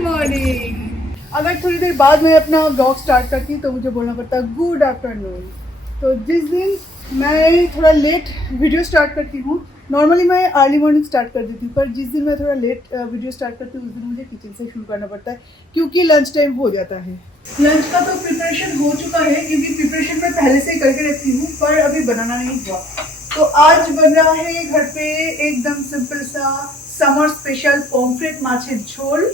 Morning. अगर थोड़ी देर बाद मैं अपना ब्लॉग स्टार्ट करती तो मुझे बोलना पड़ता गुड आफ्टरनून। तो जिस दिन मैं थोड़ा लेट वीडियो स्टार्ट करती हूँ, नॉर्मली मैं अर्ली मॉर्निंग स्टार्ट कर देती हूँ, पर जिस दिन मैं थोड़ा लेट वीडियो स्टार्ट करती हूँ उस दिन मुझे किचन से शुरू करना पड़ता है क्योंकि लंच टाइम हो जाता है। लंच का तो प्रिपरेशन हो चुका है क्योंकि प्रिपरेशन मैं पहले से ही करके रखती हूँ, पर अभी बनाना नहीं हुआ। तो आज बन रहा है घर पे एकदम सिंपल सा समर स्पेशल पॉम्फ्रेट माछे झोल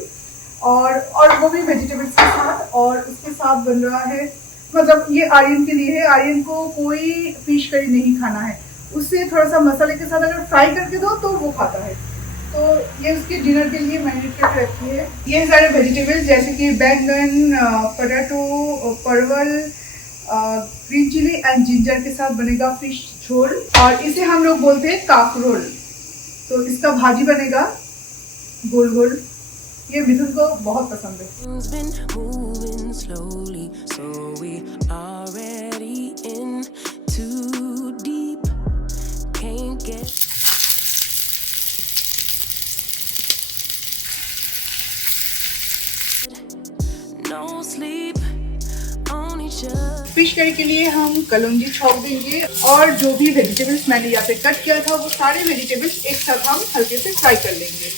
और वो भी वेजिटेबल्स के साथ, और उसके साथ बन रहा है, मतलब ये आर्यन के लिए है, आर्यन को कोई फिश करी नहीं खाना है, उससे थोड़ा सा मसाले के साथ अगर फ्राई करके दो तो वो खाता है। तो ये उसके डिनर के लिए मैरिनेट करके रखी है। ये सारे वेजिटेबल्स जैसे कि बैंगन, पोटैटो, परवल, ग्रीन चिली एंड जिंजर के साथ बनेगा फिश झोल, और इसे हम लोग बोलते हैं काकरोल। तो इसका भाजी बनेगा गोल गोल। ये मिथुन को बहुत पसंद है। फिश करी के लिए हम कलौंजी छौंक देंगे, और जो भी वेजिटेबल्स मैंने यहाँ पे कट किया था वो सारे वेजिटेबल्स एक साथ हम हल्के से फ्राई कर लेंगे।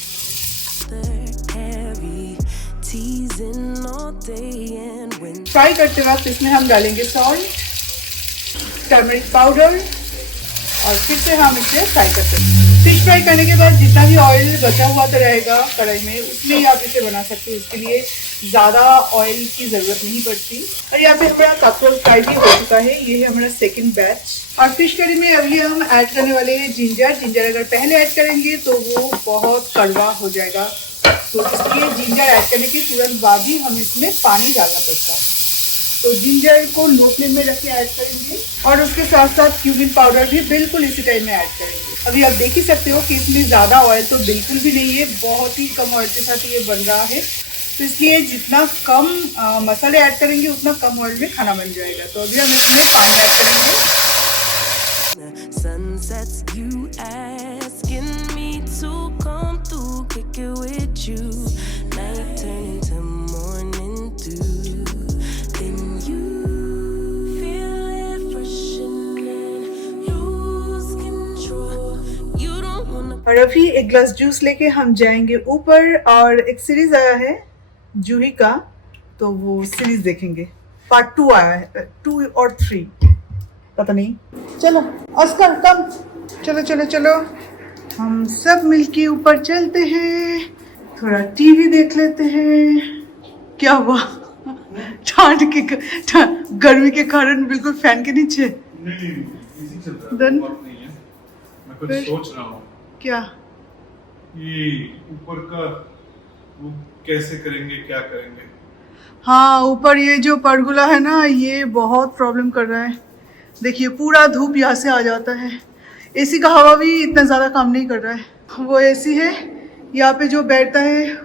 फ्राई करते वक्त इसमें हम डालेंगे सॉल्ट, टर्मरिक पाउडर, और फिर से हम इसे फ्राई करते हैं। फिश फ्राई करने के बाद जितना भी ऑयल बचा हुआ तो रहेगा कढ़ाई में, उसमें ही आप इसे बना सकते हो, उसके लिए ज़्यादा ऑयल की ज़रूरत नहीं पड़ती। और यहाँ पे हमारा काकरोल फ्राई भी हो चुका है, ये है हमारा सेकंड बैच। और फिश करी में अभी हम ऐड करने वाले हैं जिंजर। जिंजर अगर पहले ऐड करेंगे तो वो बहुत कड़वा हो जाएगा, तो इसलिए जिंजर ऐड करने के तुरंत बाद ही हम इसमें पानी डालना पड़ता है। तो जिंजर को लो फ्लेम में रख के ऐड करेंगे, और उसके साथ साथ क्यूमिन पाउडर भी बिल्कुल इसी टाइम में ऐड करेंगे। अभी आप देख ही सकते हो कि इसमें ज़्यादा ऑयल तो बिल्कुल भी नहीं है, बहुत ही कम ऑयल के साथ ये बन रहा है। तो इसलिए जितना कम मसाले ऐड करेंगे उतना कम ऑयल में खाना बन जाएगा। तो अभी हम इसमें पानी ऐड करेंगे। और अभी एक ग्लास जूस लेके हम जाएंगे ऊपर, और एक सीरीज आया है जूही का, तो वो सीरीज देखेंगे। पार्ट 2 आया है, 2 और 3 पता नहीं। चलो अस्कर कम, चलो चलो चलो, हम सब मिलके ऊपर चलते हैं, थोड़ा टीवी देख लेते हैं। क्या हुआ? ठंड के गर्मी के कारण बिल्कुल फैन के नीचे। देन मैं कुछ सोच रहा हूँ। क्या? ये ऊपर का वो कैसे करेंगे, क्या करेंगे? हाँ, ऊपर ये जो परगोला है ना, ये बहुत प्रॉब्लम कर रहा है। देखिए पूरा धूप यहाँ से आ जाता है। एसी का हवा भी इतना ज़्यादा काम नहीं कर रहा है। वो एसी है यहाँ पे, जो बैठता है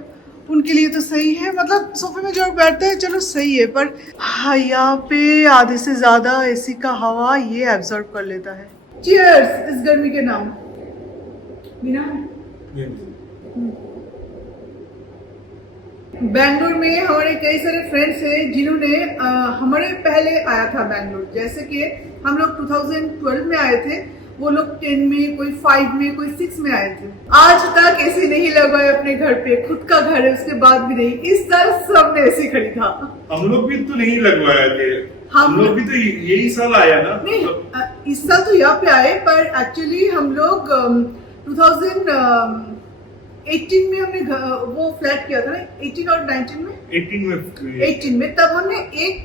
उनके लिए तो सही है, मतलब सोफे में जो बैठते हैं चलो सही है, पर हाँ यहाँ पे आधे से ज़्यादा एसी का हवा ये एब्जॉर्ब कर लेता है। चीयर्स इस गर्मी के नाम। मीना, बैंगलोर में हमारे कई सारे फ्रेंड्स हैं जिन्होंने हमारे पहले आया था बैंगलोर, जैसे कि हम लोग 2012 में आए थे, वो लोग 10 में, कोई 5 में, कोई 6 में आए थे। आज तक एसी नहीं लगवाए अपने घर पे, खुद का घर है उसके बाद भी नहीं। इस साल सबने एसी खरीदा। हम लोग भी तो नहीं लगवाए थे, हम लोग भी तो यही साल आया ना। नहीं, इस साल तो यहाँ पे आए, पर एक्चुअली हम लोग 2018 में हमने वो फ्लैट किया था ना, 18 और 19 में, 18 में तब हमने एक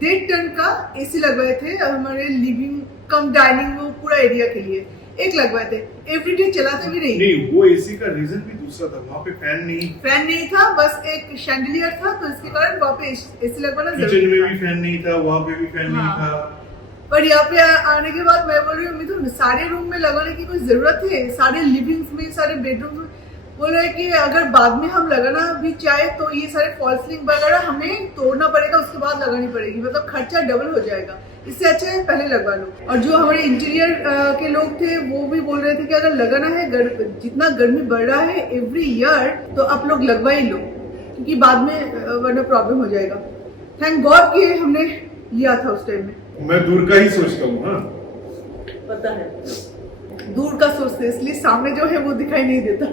1.5 टन का एसी लगवाए थे हमारे लिविंग कम डाइनिंग वो पूरा एरिया के लिए, एक लगवाए थे। एवरीडे चलाते भी नहीं, वो एसी का रीजन भी दूसरा था, वहाँ पे फैन नहीं था, बस एक शैंडलियर था, तो इसके कारण वहाँ पे एसी लगवाना जरूरी था। किचन में भी फैन नहीं था, वहाँ पे भी फैन नहीं था। पर यहाँ पे आने के बाद मैं बोल रही हूँ तो सारे रूम में लगाने की कोई जरूरत है, सारे लिविंग्स में, सारे बेडरूम में। बोल रहे हैं कि अगर बाद में हम लगाना भी चाहे तो ये सारे फॉल सीलिंग वगैरह हमें तोड़ना पड़ेगा, उसके बाद लगानी पड़ेगी, मतलब खर्चा डबल हो जाएगा। इससे अच्छा है पहले लगवा लो। और जो हमारे इंटीरियर के लोग थे वो भी बोल रहे थे कि अगर लगाना है, जितना गर्मी बढ़ रहा है एवरी ईयर, तो आप लोग लगवा ही लो, क्योंकि बाद में वरना प्रॉब्लम हो जाएगा। थैंक गॉड कि हमने लिया था उस टाइम में। मैं दूर का ही सोचता हूँ। हाँ पता है, दूर का सोचते इसलिए सामने जो है वो दिखाई नहीं देता।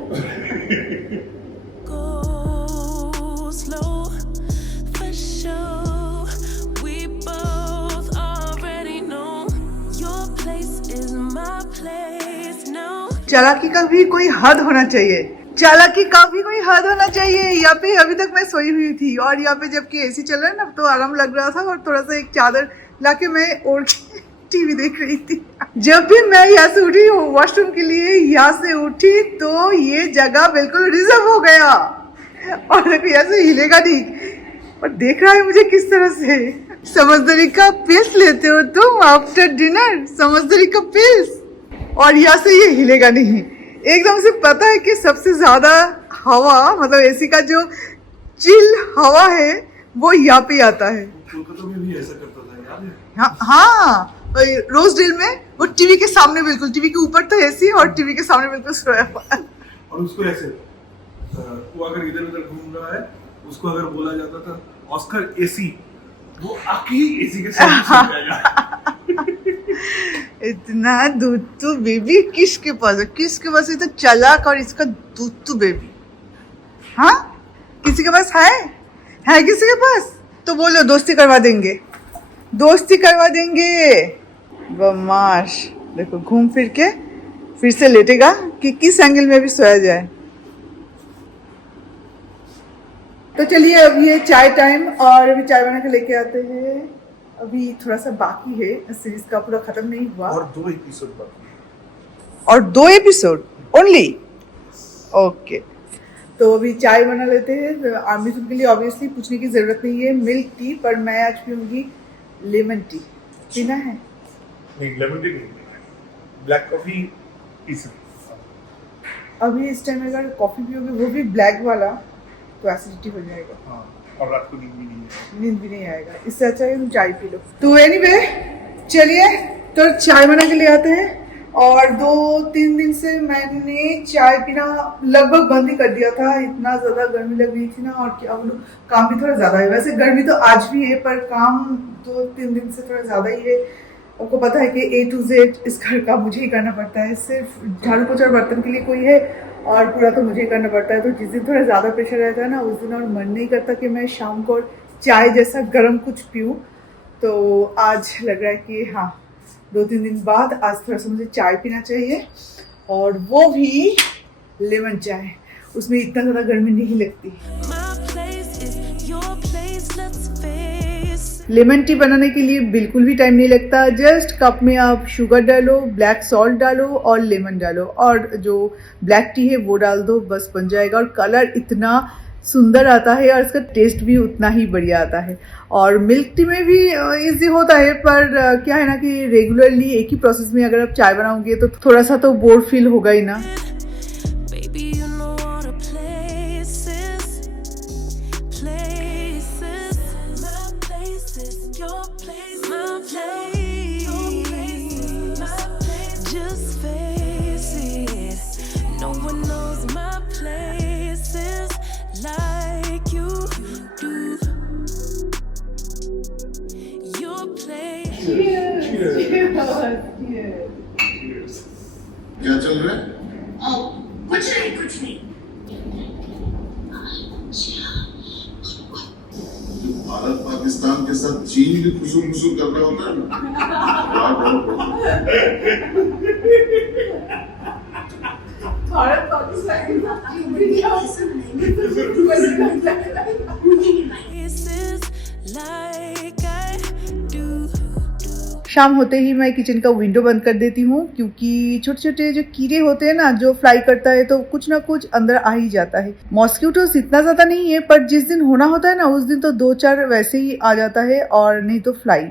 चालाकी का भी कोई हद होना चाहिए, चालाकी का भी कोई हद होना चाहिए। यहाँ पे अभी तक मैं सोई हुई थी और यहाँ पे जबकि एसी चल रहा है ना तो आराम लग रहा था और थोड़ा सा एक चादर लाके मैं ओढ़ के टीवी देख रही थी। जब भी मैं यहाँ से उठी वॉशरूम के लिए, यहाँ से उठी तो ये जगह बिल्कुल रिजर्व हो गया और यहाँ से हिलेगा नहीं। और देख रहा है मुझे किस तरह से। समझदारी का पिल्स लेते हो तुम आफ्टर डिनर, समझदारी का पिल्स। और यहाँ से ये हिलेगा नहीं। एकदम से पता है कि सबसे ज्यादा हवा मतलब एसी का जो चिल हवा है वो यहाँ पे आता है। कोलकाता में भी ऐसा करता था, याद है? हाँ, रोजडेल में वो टीवी के सामने, बिल्कुल टीवी के ऊपर था एसी और टीवी के सामने बिल्कुल सोया हुआ है। और उसको ऐसे वो अगर इधर उधर घूम रहा है, उसको अगर बोला जाता था ऑस्कर एसी, वो आके ही एसी के सामने सो जाएगा। इतना दूध तो बेबी किसके पास है, किसके पास है? तो चालाक और इसका दूध तो बेबी। हाँ, किसी के पास है किसी के पास? तो बोलो दोस्ती करवा देंगे, दोस्ती करवा देंगे। बदमाश, देखो घूम फिर के फिर से लेटेगा कि किस एंगल में भी सोया जाए। तो चलिए अभी ये चाय टाइम और अभी चाय बना के लेके आते हैं। अभी थोड़ा सा बाकी है, सीरीज का पूरा खत्म नहीं हुआ और 2 एपिसोड बाकी, और 2 एपिसोड ओनली। ओके, तो अभी चाय बना लेते हैं। आर्मी के लिए ऑब्वियसली पूछने की जरूरत नहीं है मिल्क टी, पर मैं आज पीऊंगी लेमन टी। पीना है? नहीं, लेमन टी नहीं, ब्लैक कॉफी पी सकते। अभी इस टाइम अगर कॉफी पियोगे वो भी ब्लैक वाला तो एसिडिटी हो जाएगा। हाँ, और रात को नींद भी नहीं आएगा। इससे अच्छा है तुम चाय पी लो। तो एनीवे चलिए तो चाय बना के ले आते हैं। और 2-3 दिन से मैंने चाय पीना लगभग बंद ही कर दिया था। इतना ज्यादा गर्मी लग रही थी ना, और क्या बोलूं, काम भी थोड़ा ज्यादा है। वैसे गर्मी तो आज भी है पर काम 2-3 दिन से थोड़ा ज्यादा ही है। आपको पता है कि A to Z इस घर का मुझे ही करना पड़ता है। सिर्फ झाड़ू पोछा बर्तन के लिए कोई है और पूरा तो मुझे ही करना पड़ता है। तो जिस दिन थोड़ा ज़्यादा प्रेशर रहता है ना, उस दिन और मन नहीं करता कि मैं शाम को चाय जैसा गर्म कुछ पीऊँ। तो आज लग रहा है कि हाँ, 2-3 दिन बाद आज थोड़ा सा मुझे चाय पीना चाहिए, और वो भी लेमन चाय। उसमें इतना ज़्यादा गर्मी नहीं लगती। लेमन टी बनाने के लिए बिल्कुल भी टाइम नहीं लगता। जस्ट कप में आप शुगर डालो, ब्लैक सॉल्ट डालो और लेमन डालो, और जो ब्लैक टी है वो डाल दो, बस बन जाएगा। और कलर इतना सुंदर आता है और इसका टेस्ट भी उतना ही बढ़िया आता है। और मिल्क टी में भी इजी होता है, पर क्या है ना कि रेगुलरली एक ही प्रोसेस में अगर आप चाय बनाओगे तो थोड़ा सा तो बोर फील होगा ही ना। क्या चल रहा है? कुछ नहीं। भारत पाकिस्तान के साथ चीन भी खुशूर कर रहा होता है ना। भारत पाकिस्तान के साथ चीन भी शाम होते ही मैं किचन का विंडो बंद कर देती हूँ, क्योंकि छोटे छोटे जो कीड़े होते हैं ना, जो फ्लाई करता है तो कुछ ना कुछ अंदर आ ही जाता है। मॉस्किटोस इतना ज़्यादा नहीं है, पर जिस दिन होना होता है ना उस दिन तो 2-4 वैसे ही आ जाता है, और नहीं तो फ्लाई।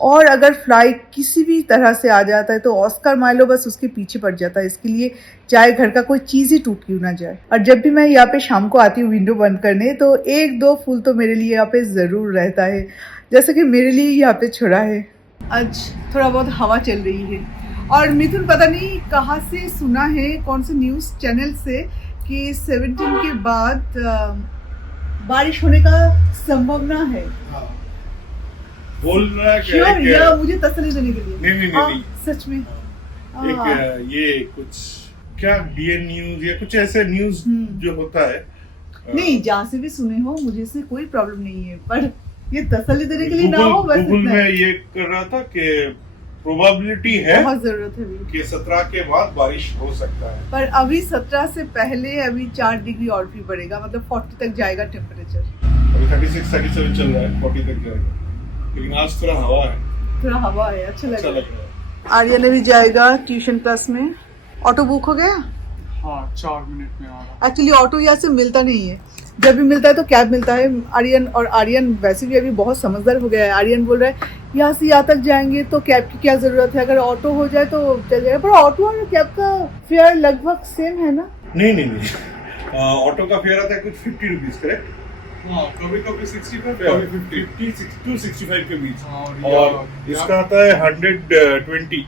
और अगर फ्लाई किसी भी तरह से आ जाता है तो ऑस्कर माइलो बस उसके पीछे पड़ जाता है। इसके लिए चाहे घर का कोई चीज़ ही टूट क्यों ना जाए। और जब भी मैं यहाँ पे शाम को आती हूँ विंडो बंद करने, तो 1-2 फूल तो मेरे लिए यहाँ पे ज़रूर रहता है, जैसे कि मेरे लिए यहाँ पे छोड़ा है। आज थोड़ा बहुत हवा चल रही है, और मिथुन पता नहीं कहाँ से सुना है, कौन से न्यूज़ चैनल से, कि 17 के बाद बारिश होने का संभावना है। हाँ। बोल रहा है श्योर, कि या मुझे तसल्ली देने के लिए? नहीं, हाँ, नहीं। सच में। एक ये कुछ क्या डीएन न्यूज या कुछ ऐसे न्यूज जो होता है नहीं, जहाँ से भी सुने हो मुझे इससे कोई प्रॉब्लम नहीं है, पर ये तसल्ली देने के लिए ना हो, बस गूगल इतना में है। ये कर रहा था कि प्रोबेबिलिटी है बहुत जरूरत है अभी। कि 17 के बाद बारिश हो सकता है। पर अभी 17 से पहले अभी 4 डिग्री और भी बढ़ेगा, मतलब 40 तक जाएगा टेम्परेचर। अभी 36 37 चल रहा है, 40 तक जाएगा, लेकिन आज थोड़ा हवा है, थोड़ा हवा है, अच्छा अच्छा लग लग रहा है। रहा है। आर्यन भी जाएगा ट्यूशन क्लास में। ऑटो बुक हो गया? हाँ, 4 मिनट में आ रहा। एक्चुअली ऑटो यहाँ से मिलता नहीं है, जब भी मिलता है तो कैब मिलता है। आर्यन वैसे भी अभी बहुत समझदार हो गया है। आर्यन बोल रहा है यहाँ से यहाँ तक जाएंगे तो कैब की क्या जरूरत है, अगर ऑटो हो जाए तो चल जाएगा। पर ऑटो और कैब का फेयर लगभग सेम है ना? नहीं, ऑटो का फेयर आता है कुछ 50 रुपीज, करेक्ट? हाँ, कभी कभी 65, कभी कभी 50। 50 टू 65 के बीच। हाँ, और इसका आता है 120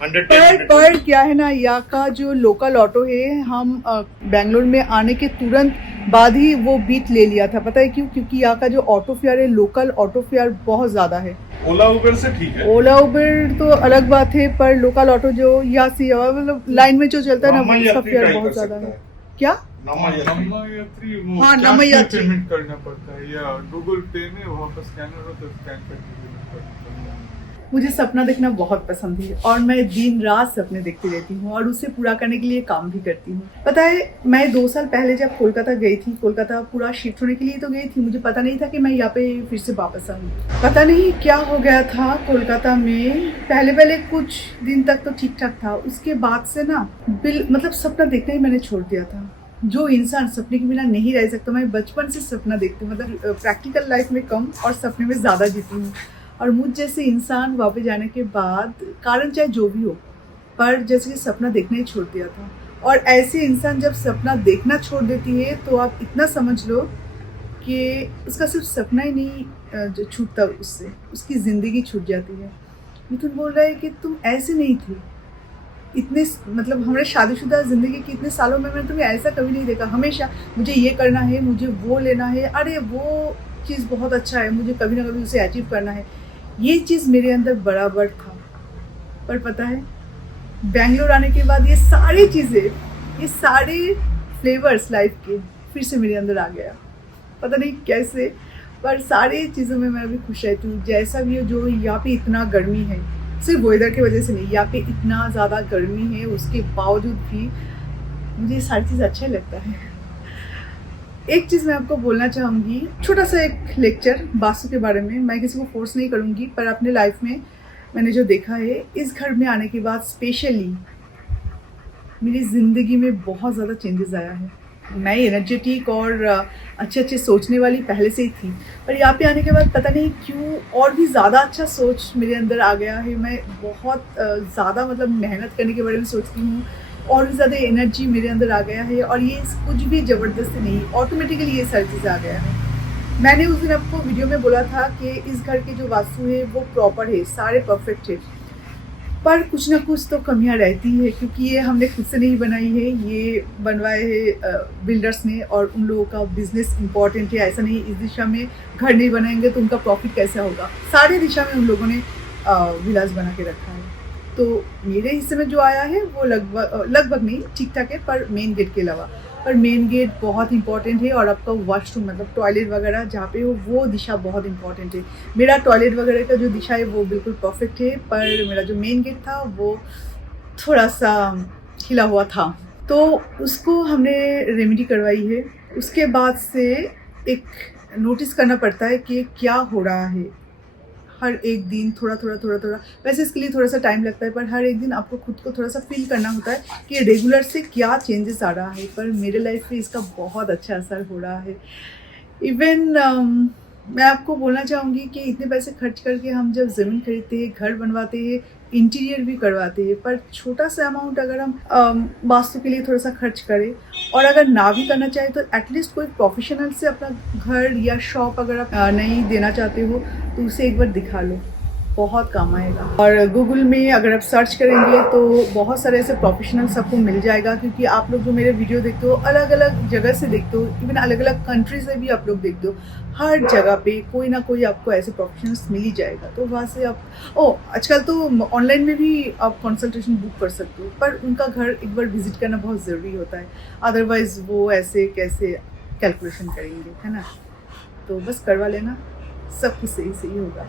पर क्या है ना, यहाँ का जो लोकल ऑटो है, हम बेंगलोर में आने के तुरंत बाद ही वो बीट ले लिया था। पता है क्यों? क्योंकि यहाँ का जो ऑटो फेयर है, लोकल ऑटो फेयर बहुत ज्यादा है। ओला उबर से ठीक है। ओला उबर तो अलग बात है, पर लोकल ऑटो जो यहाँ से मतलब लाइन में जो चलता है ना, नामा उसका यात्री फेयर ट्राई बहुत कर ज्यादा सकता है। है। क्या? नामा यात्री। नमयात्री वो हाँ, कैश में नमयात्री। पेमेंट करना पड़ता है, या गूगल पे में वहाँ पर स्कैनर हो तो स्कैन करके पेमेंट करना पड़ता है। मुझे सपना देखना बहुत पसंद है और मैं दिन रात सपने देखती रहती हूँ और उसे पूरा करने के लिए काम भी करती हूँ। पता है, मैं 2 साल पहले जब कोलकाता गई थी, कोलकाता पूरा शिफ्ट होने के लिए तो गई थी, मुझे पता नहीं था कि मैं यहाँ पे फिर से वापस आऊँगी। पता नहीं क्या हो गया था कोलकाता में। पहले कुछ दिन तक तो ठीक ठाक था, उसके बाद से ना मतलब सपना देखना ही मैंने छोड़ दिया था। जो इंसान सपने के बिना नहीं रह सकता, मैं बचपन से सपना देखती हूँ, मतलब प्रैक्टिकल लाइफ में कम और सपने में ज़्यादा जीती हूँ। और मुझ जैसे इंसान वापस जाने के बाद, कारण चाहे जो भी हो, पर जैसे कि सपना देखना ही छोड़ दिया था। और ऐसे इंसान जब सपना देखना छोड़ देती है तो आप इतना समझ लो कि उसका सिर्फ सपना ही नहीं जो छूटता, उससे उसकी ज़िंदगी छूट जाती है। मिथुन बोल रहा है कि तुम ऐसे नहीं थे इतने, मतलब हमारे शादीशुदा ज़िंदगी के इतने सालों में मैंने तुम्हें ऐसा कभी नहीं देखा। हमेशा मुझे ये करना है, मुझे वो लेना है, अरे वो चीज़ बहुत अच्छा है, मुझे कभी ना कभी उसे अचीव करना है। ये चीज़ मेरे अंदर बराबर था। पर पता है, बेंगलोर आने के बाद ये सारी चीज़ें, ये सारे फ्लेवर्स लाइफ के फिर से मेरे अंदर आ गया। पता नहीं कैसे, पर सारी चीज़ों में मैं अभी खुश रहती हूँ। जैसा भी हो, जो यहाँ पे इतना गर्मी है, सिर्फ वेदर की वजह से नहीं, यहाँ पे इतना ज़्यादा गर्मी है, उसके बावजूद भी मुझे ये सारी चीज़ अच्छा लगता है। एक चीज़ मैं आपको बोलना चाहूँगी, छोटा सा एक लेक्चर वास्तु के बारे में। मैं किसी को फोर्स नहीं करूँगी, पर अपने लाइफ में मैंने जो देखा है, इस घर में आने के बाद स्पेशली मेरी ज़िंदगी में बहुत ज़्यादा चेंजेस आया है। मैं एनर्जेटिक और अच्छे सोचने वाली पहले से ही थी, पर यहाँ पे आने के बाद पता नहीं क्यों और भी ज़्यादा अच्छा सोच मेरे अंदर आ गया है। मैं बहुत ज़्यादा मतलब मेहनत करने के बारे में सोचती हूँ, और भी ज़्यादा एनर्जी मेरे अंदर आ गया है। और ये कुछ भी ज़बरदस्ती नहीं, ऑटोमेटिकली ये सारी चीज़ आ गया है। मैंने उस दिन आपको वीडियो में बोला था कि इस घर की जो वास्तु है वो प्रॉपर है, सारे परफेक्ट है, पर कुछ ना कुछ तो कमियां रहती है, क्योंकि ये हमने खुद से नहीं बनाई है, ये बनवाए हैं बिल्डर्स ने, और उन लोगों का बिजनेस इंपॉर्टेंट है। ऐसा नहीं इस दिशा में घर नहीं बनाएंगे तो उनका प्रॉफिट कैसा होगा। सारे दिशा में उन लोगों ने विलास बना के रखा है। तो मेरे हिस्से में जो आया है वो लगभग नहीं, ठीक ठाक है, पर मेन गेट के अलावा। पर मेन गेट बहुत इंपॉर्टेंट है, और आपका वॉशरूम मतलब टॉयलेट वगैरह जहाँ पे हो वो दिशा बहुत इंपॉर्टेंट है। मेरा टॉयलेट वगैरह का जो दिशा है वो बिल्कुल परफेक्ट है, पर मेरा जो मेन गेट था वो थोड़ा सा हिला हुआ था, तो उसको हमने रेमेडी करवाई है। उसके बाद से एक नोटिस करना पड़ता है कि क्या हो रहा है। हर एक दिन थोड़ा, वैसे इसके लिए थोड़ा सा टाइम लगता है, पर हर एक दिन आपको खुद को थोड़ा सा फील करना होता है कि रेगुलर से क्या चेंजेस आ रहा है। पर मेरे लाइफ पे इसका बहुत अच्छा असर हो रहा है। इवन मैं आपको बोलना चाहूँगी कि इतने पैसे खर्च करके हम जब ज़मीन खरीदते हैं, घर बनवाते हैं, इंटीरियर भी करवाते हैं, पर छोटा सा अमाउंट अगर हम वास्तु के लिए थोड़ा सा खर्च करें, और अगर ना भी करना चाहे तो एटलीस्ट कोई प्रोफेशनल से अपना घर या शॉप अगर आप नहीं देना चाहते हो तो उसे एक बार दिखा लो। बहुत काम आएगा। और गूगल में अगर आप सर्च करेंगे तो बहुत सारे ऐसे प्रोफेशनल्स आपको मिल जाएगा, क्योंकि आप लोग जो मेरे वीडियो देखते हो अलग अलग जगह से देखते हो, इवन अलग अलग कंट्री से भी आप लोग देखते हो। हर जगह पे कोई ना कोई आपको ऐसे प्रोफेशनल्स मिल ही जाएगा। तो वहाँ से आप आजकल तो ऑनलाइन में भी आप कंसल्टेशन बुक कर सकते हो, पर उनका घर एक बार विजिट करना बहुत ज़रूरी होता है, अदरवाइज़ वो ऐसे कैसे कैलकुलेशन करेंगे, है ना। तो बस करवा लेना, सब कुछ सही सही होगा।